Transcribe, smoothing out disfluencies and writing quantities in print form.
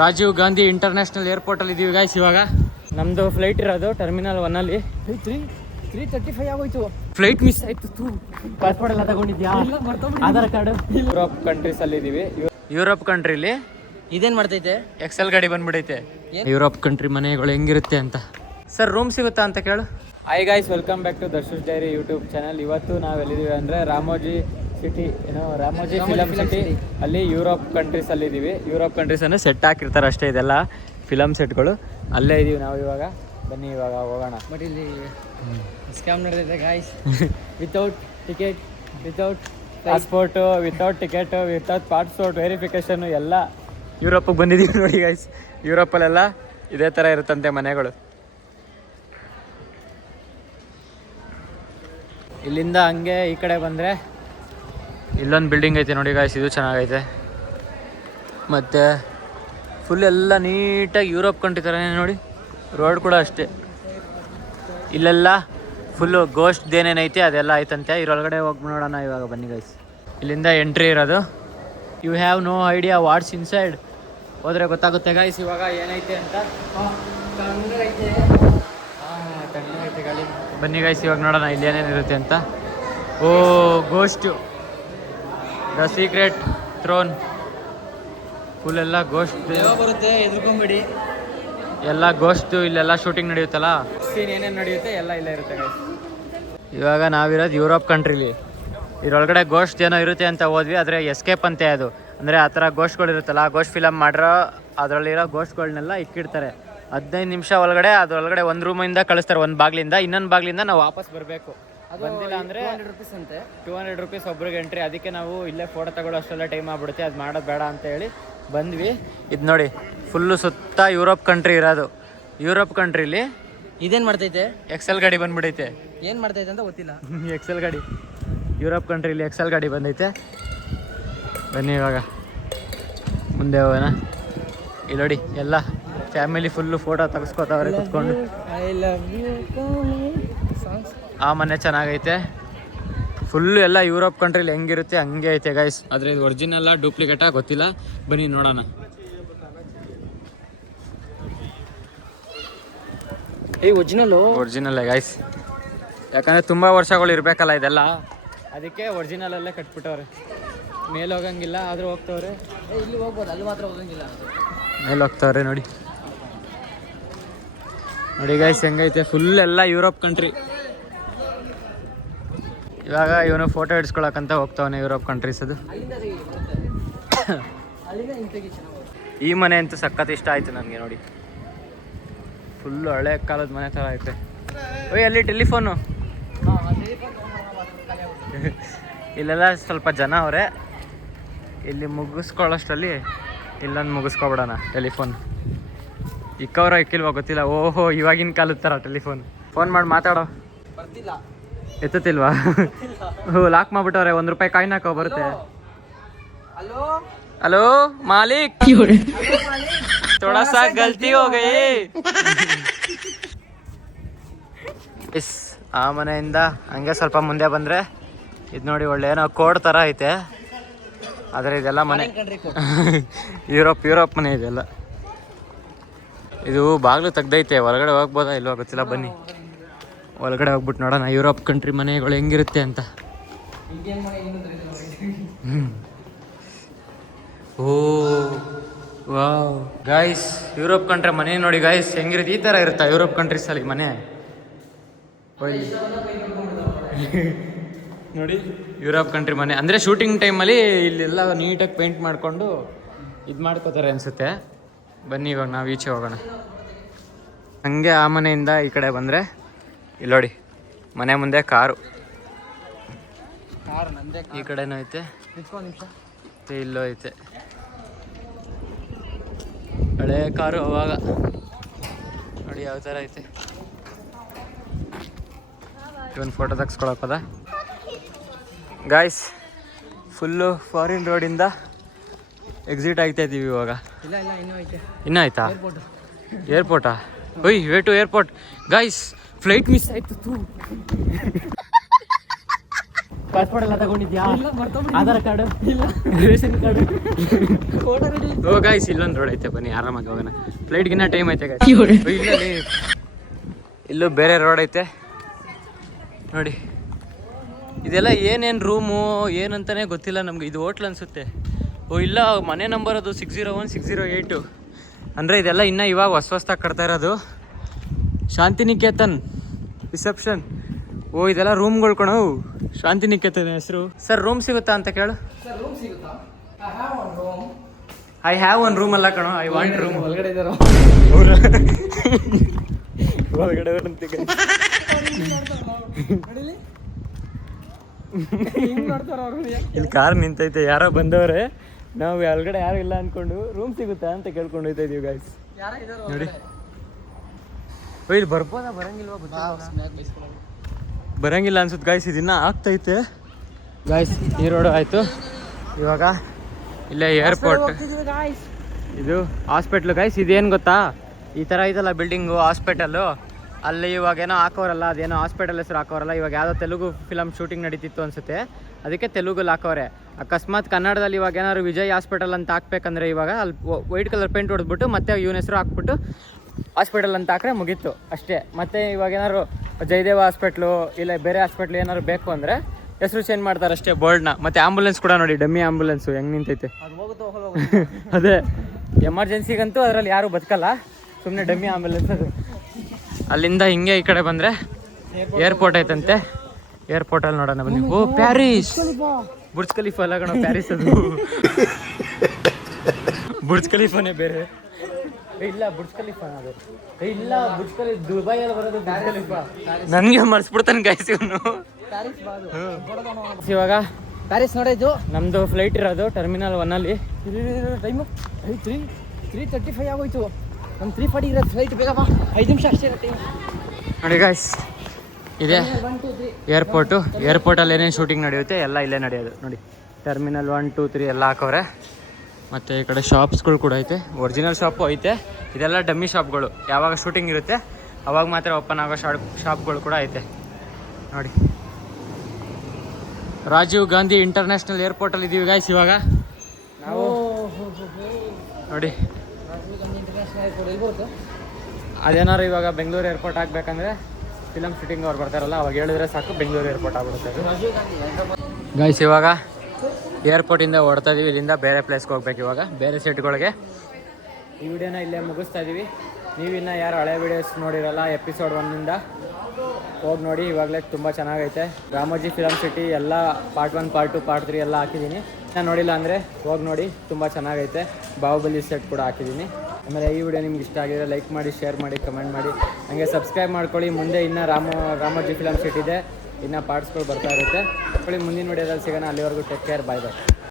Rajiv Gandhi international ಏರ್ಪೋರ್ಟಲ್ಲಿ ಇದ್ದೀವಿ guys. ಇವಾಗ ನಮ್ಮದು ಫ್ಲೈಟ್ ಇರೋದು ಟರ್ಮಿನಲ್ 1ಅಲ್ಲಿ. 3:35 ಆಗೋಯ್ತು. ಫ್ಲೈಟ್ ಮಿಸ್ ಆಯ್ತು. ಪಾಸ್ಪೋರ್ಟ್ ಎಲ್ಲ ತಗೊಂಡಿದ್ಯಾ? ಆಧಾರ್ ಕಾರ್ಡ್. ಯುರೋಪ್ ಕಂಟ್ರೀಸ್ ಅಲ್ಲಿ ಇದ್ದೀವಿ. ಯುರೋಪ್ ಕಂಟ್ರಿಲಿ ಇದೇನ್ ಮಾಡ್ತೈತೆ? ಎಕ್ಸೆಲ್ ಗಾಡಿ ಬಂದ್ಬಿಡೈತೆ. ಯುರೋಪ್ ಕಂಟ್ರಿ ಮನೆಗಳು ಹೆಂಗಿರುತ್ತೆ ಅಂತ. ಸರ್ ರೂಮ್ ಸಿಗುತ್ತಾ ಅಂತ ಕೇಳು. Hi guys, welcome back to Darshan diary YouTube channel. ಇವತ್ತು ನಾವು ಎಲ್ಲಿದ್ದೀವಿ ಅಂದರೆ Ramoji city, Ramoji film city ಅಲ್ಲಿ ಯುರೋಪ್ ಕಂಟ್ರೀಸ್ ಅಲ್ಲಿ ಇದ್ದೀವಿ. ಯುರೋಪ್ ಕಂಟ್ರೀಸ್ ಅಂದರೆ ಸೆಟ್ ಹಾಕಿರ್ತಾರೆ ಅಷ್ಟೇ, ಇದೆಲ್ಲ ಫಿಲಮ್ ಸೆಟ್ಗಳು. ಅಲ್ಲೇ ಇದೀವಿ ನಾವು ಇವಾಗ. ಬನ್ನಿ ಇವಾಗ ಹೋಗೋಣ. ಬಟ್ ಇಲ್ಲಿ ಸ್ಕ್ಯಾಮ್ ನಡೆದಿದೆ guys. Without ticket, without passport, without ticket, without passport verification ಎಲ್ಲ ಯುರೋಪಿಗೆ ಬಂದಿದ್ದೀವಿ ನೋಡಿ ಗೈಸ್. ಯುರೋಪಲ್ಲೆಲ್ಲ ಇದೇ ಥರ ಇರುತ್ತಂತೆ ಮನೆಗಳು. ಇಲ್ಲಿಂದ ಹಂಗೆ ಈ ಕಡೆ ಬಂದರೆ ಇಲ್ಲೊಂದು ಬಿಲ್ಡಿಂಗ್ ಐತೆ ನೋಡಿ ಗಾಯ್ಸ್, ಇದು ಚೆನ್ನಾಗೈತೆ. ಮತ್ತು ಫುಲ್ ಎಲ್ಲ ನೀಟಾಗಿ ಯುರೋಪ್ ಕಂಟ್ರಿ ಥರನೇ ನೋಡಿ. ರೋಡ್ ಕೂಡ ಅಷ್ಟೇ. ಇಲ್ಲೆಲ್ಲ ಫುಲ್ಲು ಗೋಸ್ಟ್ದೇನೇನೈತೆ ಅದೆಲ್ಲ ಐತಂತೆ. ಇದ್ರೊಳಗಡೆ ಹೋಗಿ ನೋಡೋಣ ಇವಾಗ. ಬನ್ನಿ ಗೈಸ್, ಇಲ್ಲಿಂದ ಎಂಟ್ರಿ ಇರೋದು. You have no idea what's inside. ಹೋದರೆ ಗೊತ್ತಾಗುತ್ತೆ ಗೈಸ್ ಇವಾಗ ಏನೈತೆ ಅಂತ. ತಣ್ಣಗೈತೆ. ತಣ್ಣಗೈತೆ ಗಾಳಿ. ಬನ್ನಿ ಗೈಸ್ ಇವಾಗ ನೋಡೋಣ ಇಲ್ಲಿ ಏನೇನಿರುತ್ತೆ ಅಂತ. Oh ghost, the secret throne. Full ಎಲ್ಲ ಗೋಸ್ಟ್ ಬರುತ್ತೆ, ಎದ್ರುಕೊಂಬಿಡಿ. ಎಲ್ಲ ಗೋಸ್ಟು. ಇಲ್ಲೆಲ್ಲ ಶೂಟಿಂಗ್ ನಡೆಯುತ್ತಲ್ಲ, ಸೀನ್ ಏನೇನು ನಡೆಯುತ್ತೆ ಎಲ್ಲ ಇಲ್ಲೇ ಇರುತ್ತೆ ಗೈಸ್. ಇವಾಗ ನಾವಿರೋದು ಯುರೋಪ್ ಕಂಟ್ರಿಲಿ. ಇದರೊಳಗಡೆ ಗೋಸ್ಟ್ ಏನೋ ಇರುತ್ತೆ ಅಂತ ಹೋದ್ವಿ, ಆದರೆ ಎಸ್ಕೇಪ್ ಅಂತೆ ಅದು. ಅಂದರೆ ಆ ಥರ ಗೋಸ್ಟ್ಗಳು ಇರುತ್ತಲ್ಲ, ಗೋಸ್ಟ್ ಫಿಲಮ್ ಮಾಡಿರೋ ಅದರಲ್ಲಿರೋ ಗೋಸ್ಟ್ಗಳನ್ನೆಲ್ಲ ಇಕ್ಕಿಡ್ತಾರೆ. 15 ನಿಮಿಷ ಒಳಗಡೆ ಅದರೊಳಗಡೆ ಒಂದು ರೂಮಿಂದ ಕಳಿಸ್ತಾರೆ, ಒಂದು ಬಾಗಿಲಿಂದ. ಇನ್ನೊಂದು ಬಾಗಿಲಿಂದ ನಾವು ವಾಪಸ್ ಬರಬೇಕು. ಬಂದಿಲ್ಲ ಅಂದರೆ 200 ರೂಪೀಸ್ ಅಂತೆ. 200 ರೂಪೀಸ್ ಒಬ್ರಿಗೆ ಎಂಟ್ರಿ. ಅದಕ್ಕೆ ನಾವು ಇಲ್ಲೇ ಫೋಟೋ ತಗೊಳ್ಳೋ ಅಷ್ಟೆಲ್ಲ ಟೈಮ್ ಆಗ್ಬಿಡುತ್ತೆ, ಅದು ಮಾಡೋದು ಬೇಡ ಅಂತ ಹೇಳಿ ಬಂದ್ವಿ. ಇದು ನೋಡಿ ಫುಲ್ಲು ಸುತ್ತ ಯುರೋಪ್ ಕಂಟ್ರಿ ಇರೋದು. ಯುರೋಪ್ ಕಂಟ್ರಿಲಿ ಇದೇನ್ ಮಾಡ್ತೈತೆ? ಎಕ್ಸೆಲ್ ಗಾಡಿ ಬಂದ್ಬಿಡೈತೆ. ಏನು ಮಾಡ್ತೈತೆ ಅಂತ ಗೊತ್ತಿಲ್ಲ. ಎಕ್ಸೆಲ್ ಗಾಡಿ, ಯುರೋಪ್ ಕಂಟ್ರಿಲಿ ಎಕ್ಸೆಲ್ ಗಾಡಿ ಬಂದೈತೆ. ಬನ್ನಿ ಇವಾಗ ಮುಂದೆ ಹೋಗೋಣ. ಇಲ್ಲಿ ನೋಡಿ ಎಲ್ಲ ಫ್ಯಾಮಿಲಿ ಫುಲ್ಲು ಫೋಟೋ ತೆಗೆಸ್ಕೋತಾವ್ರೆ ಕುತ್ಕೊಂಡು. I love you songs. ಆ ಮನೆ ಚೆನ್ನಾಗೈತೆ. ಫುಲ್ಲು ಎಲ್ಲ ಯುರೋಪ್ ಕಂಟ್ರಿಲಿ ಹೆಂಗಿರುತ್ತೆ ಹಂಗೆ ಐತೆ ಗೈಸ್. ಆದರೆ ಇದು ಒರಿಜಿನಲ್ಲ ಡೂಪ್ಲಿಕೇಟಾ ಗೊತ್ತಿಲ್ಲ. ಬನ್ನಿ ನೋಡೋಣ. ಒರಿಜಿನಲ್ಲೇ ಗೈಸ್. ಯಾಕಂದರೆ ತುಂಬ ವರ್ಷಗಳು ಇರಬೇಕಲ್ಲ ಇದೆಲ್ಲ, ಅದಕ್ಕೆ ಒರಿಜಿನಲಲ್ಲೇ ಕಟ್ಬಿಟ್ಟವ್ರೆ. ಮೇಲೆ ಹೋಗಂಗಿಲ್ಲ, ಆದರೂ ಹೋಗ್ತವ್ರೆ. ಇಲ್ಲಿ ಹೋಗ್ಬೋದು, ಅಲ್ಲಿ ಮಾತ್ರ ಹೋಗಂಗಿಲ್ಲ. ಮೇಲೆ ಹೋಗ್ತವ್ರೆ ನೋಡಿ. ನೋಡಿ ಗೈಸ್ ಹೆಂಗೈತೆ. ಫುಲ್ ಎಲ್ಲ ಯುರೋಪ್ ಕಂಟ್ರಿ. ಇವಾಗ ಇವನು ಫೋಟೋ ಹಿಡ್ಸ್ಕೊಳಕ್ಕಂತ ಹೋಗ್ತಾವನೆ ಯುರೋಪ್ ಕಂಟ್ರೀಸ್. ಅದು ಈ ಮನೆ ಅಂತೂ ಸಖತ್ ಇಷ್ಟ ಆಯ್ತು ನನಗೆ. ನೋಡಿ ಫುಲ್ಲು ಹಳೆ ಕಾಲದ ಮನೆ ಥರ ಐತೆ. ಓಯ್ ಅಲ್ಲಿ ಟೆಲಿಫೋನು. ಇಲ್ಲೆಲ್ಲ ಸ್ವಲ್ಪ ಜನ ಅವರೇ. ಇಲ್ಲಿ ಮುಗಿಸ್ಕೊಳ್ಳೋಷ್ಟರಲ್ಲಿ ಇಲ್ಲೊಂದು ಮುಗಿಸ್ಕೊಬಿಡೋಣ ಟೆಲಿಫೋನ್. ಇಕ್ಕವ್ರ ಇಕ್ಕಿಲ್ವ ಗೊತ್ತಿಲ್ಲ. ಓಹೋ ಇವಾಗಿನ ಕಾಲದ ಥರ ಟೆಲಿಫೋನ್. ಫೋನ್ ಮಾಡಿ ಮಾತಾಡೋ. ಬರ್ತಿಲ್ಲ, ಎತ್ತುತ್ತಿಲ್ವಾ? ಲಾಕ್ ಮಾಡ್ಬಿಟ್ಟವ್ರೆ. ₹1 ಕಾಯಿನ್ ಹಾಕೋ ಬರುತ್ತೆ. ಹಲೋ ಹಲೋ ಮಾಲಿಕ್, ಥೋಡಾ ಸಾ ಗಲ್ತಿ ಹೋ ಗಯಿ. ಇಸ್ ಆ ಮನೆಯಿಂದ ಹಂಗೆ ಸ್ವಲ್ಪ ಮುಂದೆ ಬಂದರೆ ಇದು ನೋಡಿ ಒಳ್ಳೆ ಏನೋ ಕೋಡ್ ಥರ ಐತೆ. ಆದರೆ ಇದೆಲ್ಲ ಮನೆ ಯುರೋಪ್ ಮನೆ ಇದೆಲ್ಲ. ಇದು ಬಾಗಿಲು ತೆಗ್ದೈತೆ, ಒಳಗಡೆ ಹೋಗ್ಬೋದಾ ಇಲ್ವಾ ಗೊತ್ತಿಲ್ಲ. ಬನ್ನಿ ಒಳಗಡೆ ಹೋಗ್ಬಿಟ್ಟು ನೋಡೋಣ ಯುರೋಪ್ ಕಂಟ್ರಿ ಮನೆಗಳು ಹೆಂಗಿರುತ್ತೆ ಅಂತ. ಓ ವಾವ್ ಗಾಯ್ಸ್, ಯುರೋಪ್ ಕಂಟ್ರಿ ಮನೆ ನೋಡಿ ಗಾಯ್ಸ್ ಹೆಂಗಿರುತ್ತೆ. ಈ ಥರ ಇರುತ್ತಾ ಯುರೋಪ್ ಕಂಟ್ರೀಸಲ್ಲಿ ಮನೆ? ನೋಡಿ ಯುರೋಪ್ ಕಂಟ್ರಿ ಮನೆ ಅಂದರೆ ಶೂಟಿಂಗ್ ಟೈಮಲ್ಲಿ ಇಲ್ಲೆಲ್ಲ ನೀಟಾಗಿ ಪೇಂಟ್ ಮಾಡಿಕೊಂಡು ಇದು ಮಾಡ್ಕೋತಾರೆ ಅನಿಸುತ್ತೆ. ಬನ್ನಿ ಇವಾಗ ನಾವು ಈಚೆ ಹೋಗೋಣ. ಹಂಗೆ ಆ ಮನೆಯಿಂದ ಈ ಕಡೆ ಬಂದರೆ ಇಲ್ಲಿ ನೋಡಿ ಮನೆ ಮುಂದೆ ಕಾರು. ಈ ಕಡೆನೂ ಐತೆ, ಮತ್ತೆ ಇಲ್ಲೂ ಐತೆ ಹಳೆ ಕಾರು ಅವಾಗ. ನೋಡಿ ಯಾವ ಥರ ಐತೆ. ಇವನ್ ಫೋಟೋ ತೆಗೆಸ್ಕೊಳಕ್ಕದ ಗಾಯ್ಸ್. ಫುಲ್ಲು ಫಾರಿನ್ ರೋಡಿಂದ ಎಕ್ಸಿಟ್ ಆಗ್ತಾ ಇದ್ದೀವಿ ಇವಾಗ. ಇನ್ನೂ ಆಯ್ತಾ? ಏರ್ಪೋರ್ಟಾ? ಓಯ್ way to airport guys. Flight miss ಆಯ್ತು. ಪಾಸ್ಪೋರ್ಟ್ ಎಲ್ಲ ತಗೊಂಡಿದ್ಯಾ? ಆಧಾರ್ ಕಾರ್ಡ್ ಇಲ್ಲ, ರೇಷನ್ ಕಾರ್ಡ್. ಓ ಗಾಯ್ಸ್, ಇಲ್ಲೊಂದು ರೋಡ್ ಐತೆ, ಬನ್ನಿ ಆರಾಮಾಗಿ ಹೋಗೋಣ. ಫ್ಲೈಟ್ಗಿನ್ನ ಟೈಮ್ ಐತೆ ಗಾಯ್ಸ್. ಇಲ್ಲಲ್ಲಿ ಇಲ್ಲೂ ಬೇರೆ ರೋಡ್ ಐತೆ ನೋಡಿ. ಇದೆಲ್ಲ ಏನೇನು ರೂಮು ಏನಂತಾನೆ ಗೊತ್ತಿಲ್ಲ ನಮ್ಗೆ. ಇದು ಹೋಟ್ಲ್ ಅನಿಸುತ್ತೆ. ಓ ಇಲ್ಲ, ಮನೆ ನಂಬರ್ ಅದು 601 608. ಅಂದರೆ ಇದೆಲ್ಲ ಇನ್ನೂ ಇವಾಗ ಹೊಸ್ದಾಗಿ ಕಟ್ತಾ ಇರೋದು. ಶಾಂತಿನಿಕೇತನ್ ರಿಸೆಪ್ಷನ್. ಓ ಇದೆಲ್ಲ ರೂಮ್ಗಳು ಕಣವು. ಶಾಂತಿನಿಕೇತನ್ ಹೆಸರು. ಸರ್ ರೂಮ್ ಸಿಗುತ್ತಾ ಅಂತ ಕೇಳು. ಐ ಹ್ಯಾವ್ ಒನ್ ರೂಮ್ ಅಲ್ಲ ಕಣೋ, ಐ ವಾಂಟ್ ರೂಮ್. ಒಳಗಡೆ ಇದ್ದಾರೋ ಒಳಗಡೆ ಇಲ್ಲಿ ಕಾರ್ ನಿಂತೈತೆ, ಯಾರೋ ಬಂದವ್ರೆ. ನಾವು ಒಳಗಡೆ ಯಾರು ಇಲ್ಲ ಅನ್ಕೊಂಡು ರೂಮ್ ಸಿಗುತ್ತಾ ಅಂತ ಕೇಳ್ಕೊಂಡು ಹೋಗ್ತಾ ಇದೀವಿ ಗಾಯ್ಸ್. ನೋಡಿ ಇಲ್ಲಿ ಬರ್ಬೋದಾ ಬರಂಗಿಲ್ವಾ? ಬರಂಗಿಲ್ಲ ಅನ್ಸುತ್ತೆ ಗಾಯ್ಸ್. ಇದನ್ನ ಆಗ್ತೈತೆ ಗಾಯ್ಸ್. ಈ ರೋಡು ಆಯ್ತು. ಇವಾಗ ಇಲ್ಲೇ ಏರ್ಪೋರ್ಟ್, ಇದು ಹಾಸ್ಪಿಟ್ಲು ಗಾಯ್ಸ್. ಇದೇನು ಗೊತ್ತಾ, ಈ ಥರ ಐತಲ್ಲ ಬಿಲ್ಡಿಂಗು ಹಾಸ್ಪಿಟಲ್ಲು. ಅಲ್ಲಿ ಇವಾಗ ಏನೋ ಹಾಕೋರಲ್ಲ, ಅದೇನೋ ಹಾಸ್ಪಿಟಲ್ ಹೆಸರು ಹಾಕೋರಲ್ಲ. ಇವಾಗ ಯಾವುದೋ ತೆಲುಗು ಫಿಲಮ್ ಶೂಟಿಂಗ್ ನಡೀತಿತ್ತು ಅನ್ಸುತ್ತೆ, ಅದಕ್ಕೆ ತೆಲುಗಲ್ಲಿ ಹಾಕೋರೆ. ಅಕಸ್ಮಾತ್ ಕನ್ನಡದಲ್ಲಿ ಇವಾಗ ಏನಾದ್ರು ವಿಜಯ್ ಹಾಸ್ಪಿಟಲ್ ಅಂತ ಹಾಕ್ಬೇಕಂದ್ರೆ ಇವಾಗ ಅಲ್ಲಿ ವೈಟ್ ಕಲರ್ ಪೇಂಟ್ ಹೊಡೆದ್ಬಿಟ್ಟು ಮತ್ತೆ ಇವನ ಹೆಸರು ಹಾಕ್ಬಿಟ್ಟು ಹಾಸ್ಪಿಟಲ್ ಅಂತ ಹಾಕ್ರೆ ಮುಗೀತು ಅಷ್ಟೇ. ಮತ್ತು ಇವಾಗ ಏನಾದ್ರು ಜಯದೇವ ಹಾಸ್ಪಿಟ್ಲು ಇಲ್ಲ ಬೇರೆ ಹಾಸ್ಪಿಟ್ಲು ಏನಾದ್ರು ಬೇಕು ಅಂದರೆ ಹೆಸರು ಚೇಂಜ್ ಮಾಡ್ತಾರೆ ಅಷ್ಟೇ, ಬೋರ್ಡ್ನ. ಮತ್ತು ಆಂಬುಲೆನ್ಸ್ ಕೂಡ ನೋಡಿ, ಡಮ್ಮಿ ಆಂಬುಲೆನ್ಸು ಹೆಂಗೆ ನಿಂತೈತೆ. ಅದೇ ಎಮರ್ಜೆನ್ಸಿಗಂತೂ ಅದರಲ್ಲಿ ಯಾರೂ ಬದುಕಲ್ಲ, ಸುಮ್ಮನೆ ಡಮ್ಮಿ ಆಂಬುಲೆನ್ಸ್ ಅದು. ಅಲ್ಲಿಂದ ಹಿಂಗೆ ಈ ಕಡೆ ಬಂದರೆ ಏರ್ಪೋರ್ಟ್ ಐತಂತೆ. ಏರ್ಪೋರ್ಟಲ್ಲಿ ನೋಡೋಣ ಬನ್ನಿ. ಓ ಪ್ಯಾರಿಸ್, ಬುರ್ಜ್ ಖಲೀಫಾ ಅಲ್ಲ ಕಣ, ಪ್ಯಾರಿಸ್ ಅದು. ಬುರ್ಜ್ ಖಲೀಫಾನೇ ಬೇರೆ. ಇಲ್ಲ ಬುರ್ಜ್ ಖಲೀಫಾ ಅದು ಇಲ್ಲ, ಬುರ್ಜ್ ಖಲೀಫಾ ದುಬೈಯಲ್ಲಿ ಬರೋದು. ಬುರ್ಜ್ ಖಲೀಫಾ ನನಗೆ ಮರ್ಸ್ಬಿಡ್ತಾನೆ ಗಾಯ್ಸ್ ಇವನು. ಇವಾಗ ಪ್ಯಾರಿಸ್ ನೋಡಿದ್ದು ನಮ್ಮದು ಫ್ಲೈಟ್ ಇರೋದು ಟರ್ಮಿನಲ್ 1ಅಲ್ಲಿ. ಟೈಮು 3:35 ಆಗೋಯ್ತು. ನಮ್ಮ 3:40 ಇರೋದು ಫ್ಲೈಟ್. ಬೇಗಪ್ಪ, 5 ನಿಮಿಷ ಅಷ್ಟೇ ಇರುತ್ತೆ ನೋಡಿ ಗಾಯ್ಸ್. ಇದೆ ಏರ್ಪೋರ್ಟು. ಏರ್ಪೋರ್ಟಲ್ಲಿ ಏನೇನು ಶೂಟಿಂಗ್ ನಡೆಯುತ್ತೆ ಎಲ್ಲ ಇಲ್ಲೇ ನಡೆಯೋದು ನೋಡಿ. ಟರ್ಮಿನಲ್ 1 2 3 ಎಲ್ಲ ಹಾಕವ್ರೆ. ಮತ್ತು ಈ ಕಡೆ ಶಾಪ್ಸ್ಗಳು ಕೂಡ ಐತೆ. ಒರಿಜಿನಲ್ ಶಾಪು ಐತೆ. ಇದೆಲ್ಲ ಡಮ್ಮಿ ಶಾಪ್ಗಳು. ಯಾವಾಗ ಶೂಟಿಂಗ್ ಇರುತ್ತೆ ಅವಾಗ ಮಾತ್ರ ಓಪನ್ ಆಗೋ ಶಾಪ್ಗಳು ಕೂಡ ಐತೆ ನೋಡಿ. ರಾಜೀವ್ ಗಾಂಧಿ ಇಂಟರ್ನ್ಯಾಷನಲ್ ಏರ್ಪೋರ್ಟಲ್ಲಿ ಇದ್ದೀವಿ ಗಾಯ್ಸ್ ಇವಾಗ ನಾವು ನೋಡಿ. ಅದೇನಾದ್ರು ಇವಾಗ ಬೆಂಗಳೂರು ಏರ್ಪೋರ್ಟ್ ಆಗಬೇಕಂದ್ರೆ ಫಿಲಮ್ ಶೂಟಿಂಗ್ ಅವ್ರು ಬರ್ತಾರಲ್ಲ, ಅವಾಗ ಹೇಳಿದ್ರೆ ಸಾಕು ಬೆಂಗಳೂರು ಏರ್ಪೋರ್ಟ್ ಆಗ್ಬಿಡುತ್ತೆ ಅದು ಗಾಯ್ಸ್. ಇವಾಗ ಏರ್ಪೋರ್ಟಿಂದ ಓಡ್ತಾ ಇದೀವಿ. ಇಲ್ಲಿಂದ ಬೇರೆ ಪ್ಲೇಸ್ಗೆ ಹೋಗ್ಬೇಕು, ಇವಾಗ ಬೇರೆ ಸೆಟ್ಗಳಿಗೆ. ಈ ವಿಡಿಯೋನ ಇಲ್ಲೇ ಮುಗಿಸ್ತಾ ಇದ್ದೀವಿ. ನೀವಿನ್ನು ಯಾರು ಹಳೆ ವೀಡಿಯೋಸ್ ನೋಡಿರಲ್ಲ ಎಪಿಸೋಡ್ 1ಇಂದ ಹೋಗಿ ನೋಡಿ. ಇವಾಗಲೇ ತುಂಬ ಚೆನ್ನಾಗೈತೆ. ರಾಮೋಜಿ ಫಿಲಮ್ ಸಿಟಿ ಎಲ್ಲ ಪಾರ್ಟ್ 1 ಪಾರ್ಟ್ 2 ಪಾರ್ಟ್ 3 ಎಲ್ಲ ಹಾಕಿದ್ದೀನಿ. ನಾನು ನೋಡಿಲ್ಲ ಅಂದರೆ ಹೋಗಿ ನೋಡಿ, ತುಂಬ ಚೆನ್ನಾಗೈತೆ. ಬಾಹುಬಲಿ ಸೆಟ್ ಕೂಡ ಹಾಕಿದ್ದೀನಿ. ಆಮೇಲೆ ಈ ವಿಡಿಯೋ ನಿಮ್ಗೆ ಇಷ್ಟ ಆಗಿದ್ರೆ ಲೈಕ್ ಮಾಡಿ, ಶೇರ್ ಮಾಡಿ, ಕಮೆಂಟ್ ಮಾಡಿ, ಹಾಗೆ ಸಬ್ಸ್ಕ್ರೈಬ್ ಮಾಡ್ಕೊಳ್ಳಿ. ಮುಂದೆ ಇನ್ನೂ ರಾಮೋಜಿ ಫಿಲಮ್ ಸಿಟಿ ಇದೆ, ಇನ್ನೂ ಪಾರ್ಟ್ಸ್ಗಳು ಬರ್ತಾ ಇರುತ್ತೆ. ಮುಂದಿನ ವಿಡಿಯೋದಲ್ಲಿ ಸಿಗೋಣ. ಅಲ್ಲಿವರೆಗೂ ಟೇಕ್ ಕೇರ್, ಬಾಯ್ ಬಾಯ್.